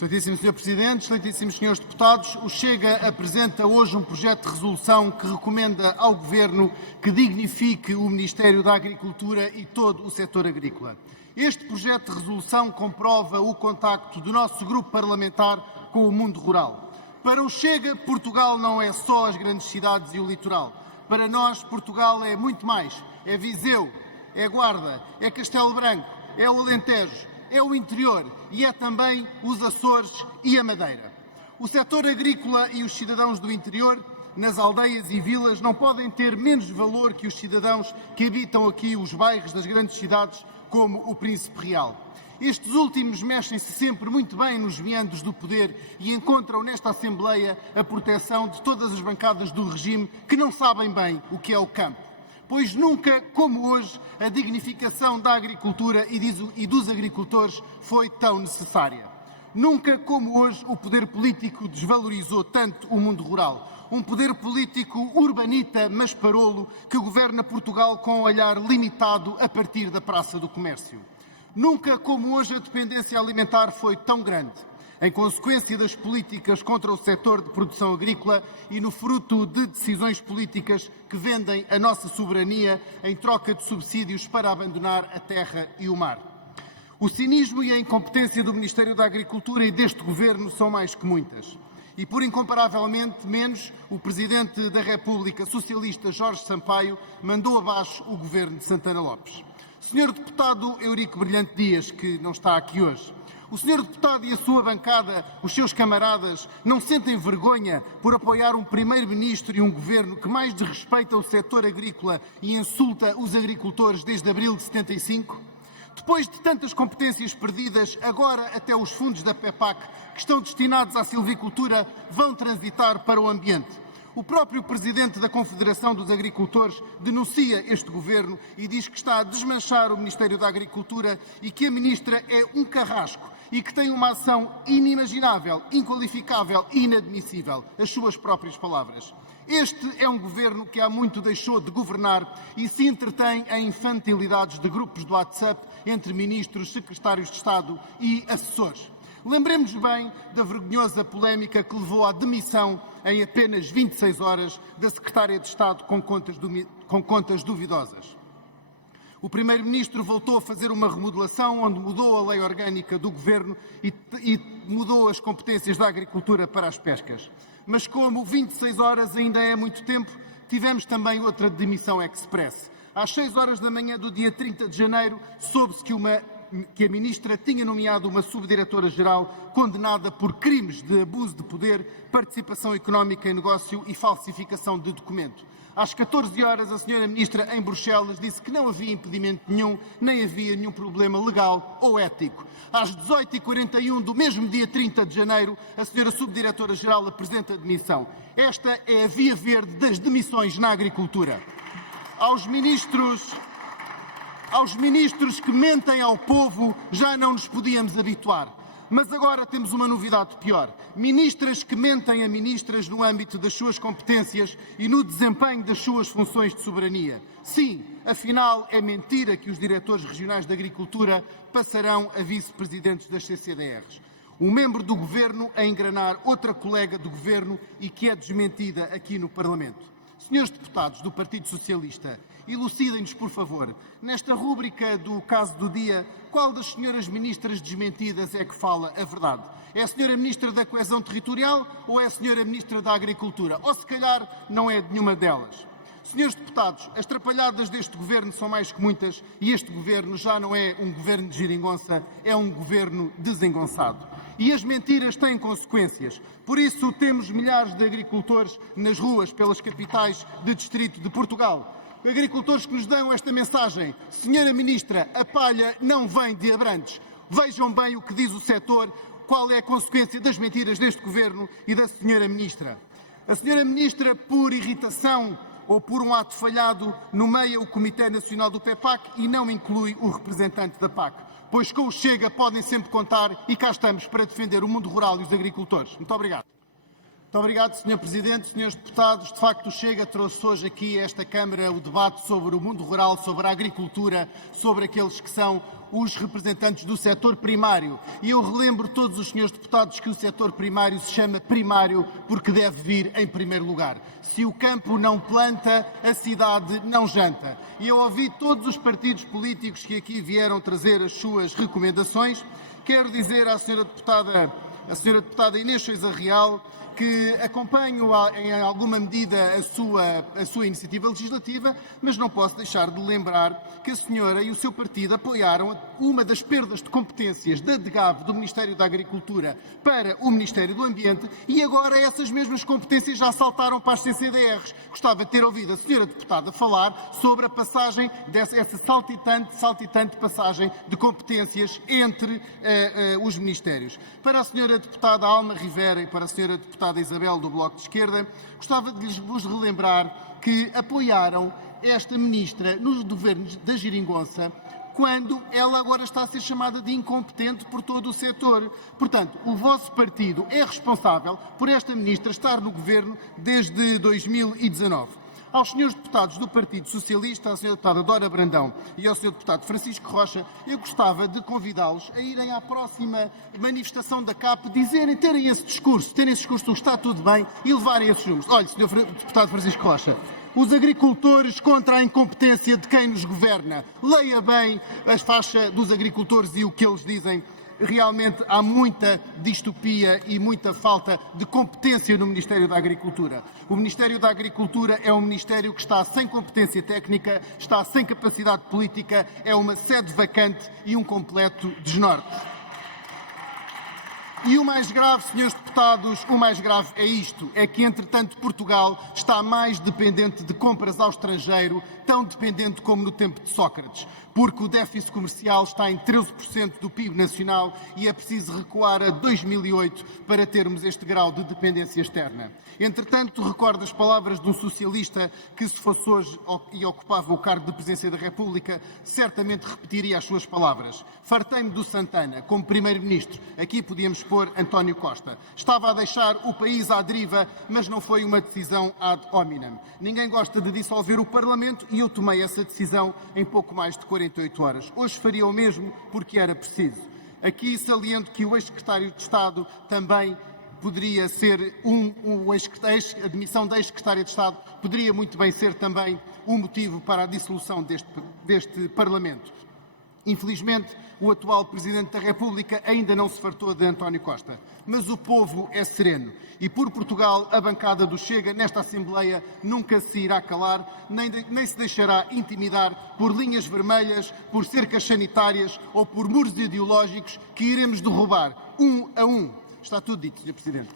Excelentíssimo Sr. Presidente, excelentíssimos Srs. Deputados, o Chega apresenta hoje um projeto de resolução que recomenda ao Governo que dignifique o Ministério da Agricultura e todo o setor agrícola. Este projeto de resolução comprova o contacto do nosso grupo parlamentar com o mundo rural. Para o Chega, Portugal não é só as grandes cidades e o litoral. Para nós, Portugal é muito mais. É Viseu, é Guarda, é Castelo Branco, é o Alentejo, é o interior e é também os Açores e a Madeira. O setor agrícola e os cidadãos do interior, nas aldeias e vilas, não podem ter menos valor que os cidadãos que habitam aqui os bairros das grandes cidades, como o Príncipe Real. Estes últimos mexem-se sempre muito bem nos meandros do poder e encontram nesta Assembleia a proteção de todas as bancadas do regime que não sabem bem o que é o campo. Pois nunca, como hoje, a dignificação da agricultura e dos agricultores foi tão necessária. Nunca, como hoje, o poder político desvalorizou tanto o mundo rural. Um poder político urbanita, mas parolo, que governa Portugal com um olhar limitado a partir da Praça do Comércio. Nunca, como hoje, a dependência alimentar foi tão grande, em consequência das políticas contra o setor de produção agrícola e no fruto de decisões políticas que vendem a nossa soberania em troca de subsídios para abandonar a terra e o mar. O cinismo e a incompetência do Ministério da Agricultura e deste Governo são mais que muitas. E, por incomparavelmente menos, o Presidente da República Socialista, Jorge Sampaio, mandou abaixo o Governo de Santana Lopes. Senhor Deputado Eurico Brilhante Dias, que não está aqui hoje, o Sr. Deputado e a sua bancada, os seus camaradas, não sentem vergonha por apoiar um Primeiro-Ministro e um Governo que mais desrespeita o setor agrícola e insulta os agricultores desde abril de 75? Depois de tantas competências perdidas, agora até os fundos da PEPAC, que estão destinados à silvicultura, vão transitar para o ambiente. O próprio Presidente da Confederação dos Agricultores denuncia este Governo e diz que está a desmanchar o Ministério da Agricultura e que a Ministra é um carrasco e que tem uma ação inimaginável, inqualificável e inadmissível, as suas próprias palavras. Este é um Governo que há muito deixou de governar e se entretém em infantilidades de grupos do WhatsApp entre ministros, secretários de Estado e assessores. Lembremos bem da vergonhosa polémica que levou à demissão em apenas 26 horas da Secretária de Estado com contas duvidosas. O Primeiro-Ministro voltou a fazer uma remodelação onde mudou a lei orgânica do Governo e mudou as competências da agricultura para as pescas. Mas como 26 horas ainda é muito tempo, tivemos também outra demissão express. Às 6 horas da manhã do dia 30 de janeiro, soube-se que a Ministra tinha nomeado uma subdiretora-geral condenada por crimes de abuso de poder, participação económica em negócio e falsificação de documento. Às 14 horas, a Sra. Ministra, em Bruxelas, disse que não havia impedimento nenhum, nem havia nenhum problema legal ou ético. Às 18h41 do mesmo dia 30 de janeiro, a Sra. Subdiretora-geral apresenta a demissão. Esta é a via verde das demissões na agricultura. Aos ministros que mentem ao povo já não nos podíamos habituar. Mas agora temos uma novidade pior. Ministras que mentem a ministras no âmbito das suas competências e no desempenho das suas funções de soberania. Sim, afinal é mentira que os diretores regionais de agricultura passarão a vice-presidentes das CCDRs. Um membro do Governo a enganar outra colega do Governo e que é desmentida aqui no Parlamento. Senhores deputados do Partido Socialista, elucidem-nos, por favor, nesta rúbrica do caso do dia, qual das senhoras ministras desmentidas é que fala a verdade? É a senhora Ministra da Coesão Territorial ou é a senhora Ministra da Agricultura? Ou, se calhar, não é de nenhuma delas? Senhores deputados, as trapalhadas deste Governo são mais que muitas e este Governo já não é um Governo de geringonça, é um Governo desengonçado. E as mentiras têm consequências. Por isso temos milhares de agricultores nas ruas pelas capitais de distrito de Portugal. Agricultores que nos dão esta mensagem: Senhora Ministra, a palha não vem de Abrantes. Vejam bem o que diz o setor, qual é a consequência das mentiras deste Governo e da Senhora Ministra. A Senhora Ministra, por irritação ou por um ato falhado, nomeia o Comitê Nacional do PEPAC e não inclui o representante da PAC. Pois com o Chega podem sempre contar e cá estamos para defender o mundo rural e os agricultores. Muito obrigado. Muito obrigado, Sr. Presidente. Senhores deputados, de facto o Chega trouxe hoje aqui a esta Câmara o debate sobre o mundo rural, sobre a agricultura, sobre aqueles que são os representantes do setor primário. E eu relembro todos os senhores deputados que o setor primário se chama primário porque deve vir em primeiro lugar. Se o campo não planta, a cidade não janta. E eu ouvi todos os partidos políticos que aqui vieram trazer as suas recomendações. Quero dizer à senhora deputada Inês Sousa Real que acompanho em alguma medida a sua iniciativa legislativa, mas não posso deixar de lembrar que a senhora e o seu partido apoiaram uma das perdas de competências da DGAV, do Ministério da Agricultura, para o Ministério do Ambiente, e agora essas mesmas competências já saltaram para as CCDRs. Gostava de ter ouvido a senhora deputada falar sobre a passagem essa saltitante passagem de competências entre os ministérios. Para a senhora deputada Alma Rivera e para a senhora deputada Isabel do Bloco de Esquerda, gostava de vos relembrar que apoiaram esta ministra nos governos da Geringonça, quando ela agora está a ser chamada de incompetente por todo o setor. Portanto, o vosso partido é responsável por esta ministra estar no governo desde 2019. Aos senhores deputados do Partido Socialista, à senhora deputada Dora Brandão e ao senhor deputado Francisco Rocha, eu gostava de convidá-los a irem à próxima manifestação da CAP, terem esse discurso do está tudo bem e levarem esses números. Olha, senhor deputado Francisco Rocha, os agricultores contra a incompetência de quem nos governa. Leia bem a faixa dos agricultores e o que eles dizem. Realmente há muita distopia e muita falta de competência no Ministério da Agricultura. O Ministério da Agricultura é um ministério que está sem competência técnica, está sem capacidade política, é uma sede vacante e um completo desnorte. E o mais grave, senhores deputados, o mais grave é isto, é que, entretanto, Portugal está mais dependente de compras ao estrangeiro, tão dependente como no tempo de Sócrates, porque o déficit comercial está em 13% do PIB nacional e é preciso recuar a 2008 para termos este grau de dependência externa. Entretanto, recordo as palavras de um socialista que, se fosse hoje e ocupava o cargo de Presidência da República, certamente repetiria as suas palavras. Fartei-me do Santana como Primeiro-Ministro. Aqui podíamos pôr António Costa. Estava a deixar o país à deriva, mas não foi uma decisão ad hominem. Ninguém gosta de dissolver o Parlamento e eu tomei essa decisão em pouco mais de 48 horas. Hoje faria o mesmo porque era preciso. Aqui saliento que o ex-secretário de Estado também poderia ser a admissão da ex-secretária de Estado poderia muito bem ser também um motivo para a dissolução deste Parlamento. Infelizmente, o atual Presidente da República ainda não se fartou de António Costa. Mas o povo é sereno. E por Portugal, a bancada do Chega, nesta Assembleia, nunca se irá calar, nem se deixará intimidar por linhas vermelhas, por cercas sanitárias ou por muros ideológicos que iremos derrubar, um a um. Está tudo dito, Sr. Presidente.